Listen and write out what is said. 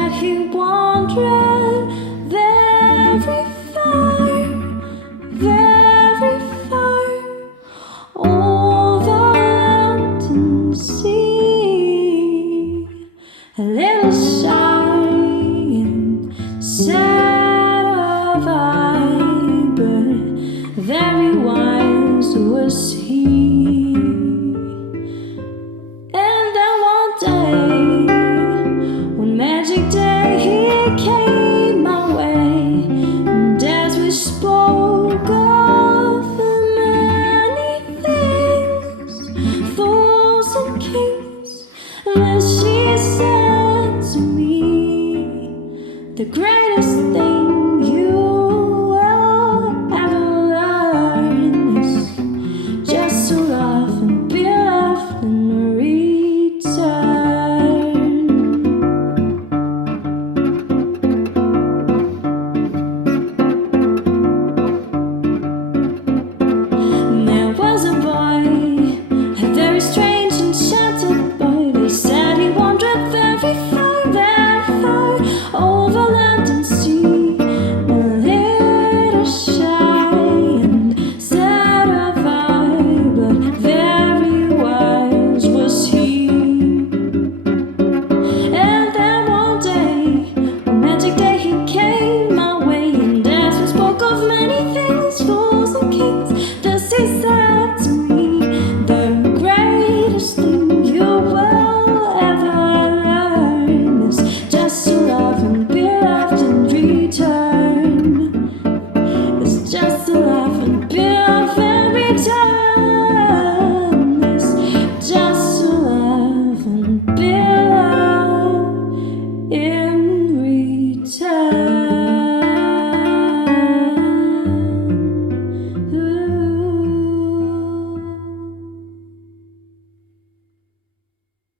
that he wandered very far, very far, over land and sea. A little shy and sad of eye, but very wise was he. And then one day, one magic day, he came my way, and as we spoke of the many things, fools and kings, then she said to me, the great